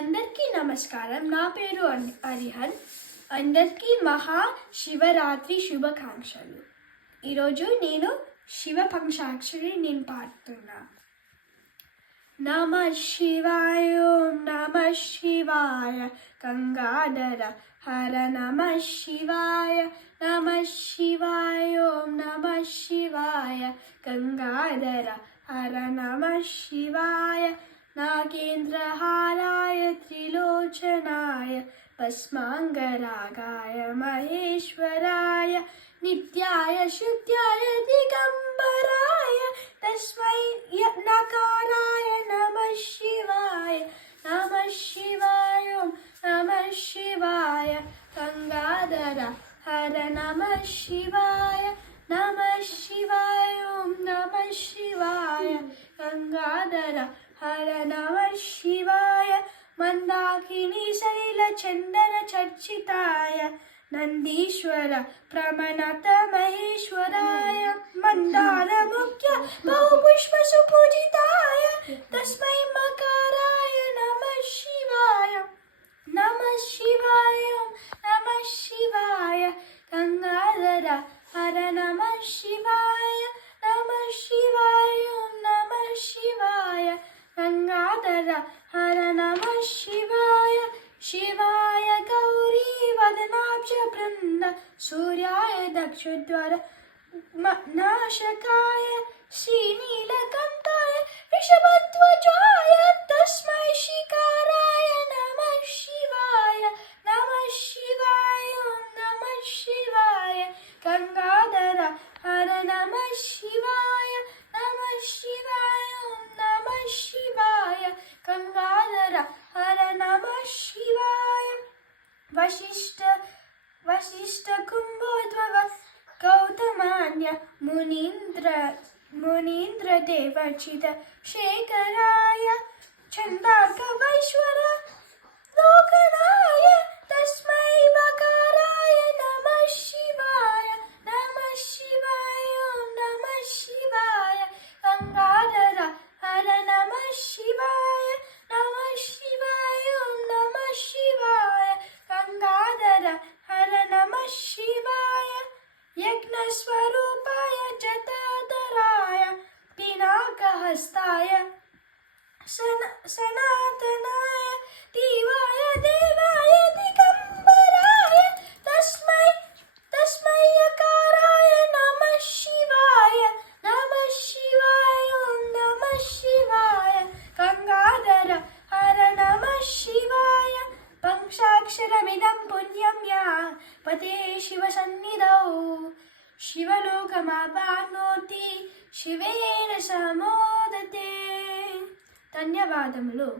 అందరికీ నమస్కారం. నా పేరు హరిహన్. అందరికీ మహాశివరాత్రి శుభాకాంక్షలు. ఈరోజు నేను శివ పంచాక్షరి నేను పాడుతున్నా. నమః శివాయ, ఓం నమః శివాయ, గంగాధర హర నమః శివాయ, నమః శివాయ, ఓం నమః శివాయ, గంగాధర హర నమః శివాయ, నాగేంద్రహారాయ త్రిలోచనాయ భస్మాంగరాగాయ మహేశ్వరాయ నిత్యాయ శుద్ధ్యాయ దిగంబరాయ తస్మై నకారాయ నమః శివాయ, నమః శివాయ, నమః శివాయ, గంగాధర హర నమః శివాయ, నమః శివాయ, నమః శివాయ, గంగాధర హర నమః శివాయ, మందాకిని శైల చందన చర్చితాయ నందీశ్వర ప్రమనత మహేశ్వరాయ మందార ముఖ్య బహుపుష్ప సుపూజితాయ తస్మై మకారాయ నమః శివాయ, నమః శివాయ, నమః శివాయ, గంగాధర హర నమః శివాయ, నమః శివాయ, నమః శివాయ, గంగాధర హర నమః శివాయ, శివాయ గౌరీ వదనాబ్జ బృంద సూర్యాయ దక్షద్వార నాశకాయ శ్రీనీలకంఠాయ వృషభధ్వజాయ తస్మై శిఖరాయ నమః శివాయ, నమః శివాయ, నమః శివాయ, గంగాధర హర నమః శివాయ, నమః శివాయ, నమః శివాయ, గంగాధర హర నమః శివాయ, వశిష్ఠ కుంభోద్భవ గౌతమాన్య మునీంద్ర దేవర్చిత శేఖరాయ చందార్కవైశ్వర లోకనాయ తస్మై మకారాయ నమః శివాయ, నమః శివాయ, నమః శివాయ, గంగాధర హర నమః శివాయ, నమః శివాయ, నమః శివాయ, గంగాధర హర నమః శివాయ, యజ్ఞస్వరూపాయ జటాధరాయ పినాకహస్తాయ సనాతనాయ దేవాయ దేవాయ దిగంబరాయ తస్మై యకారాయ నమః శివాయ, నమః శివాయ, నమః శివాయ, గంగాధర హర నమః శివాయ, పంచాక్షరమిదం పుణ్యం యా పతే శివ సన్నిధౌ శివలోకమాప్నోతి శివేన సమోదతే. ధన్యవాదములు.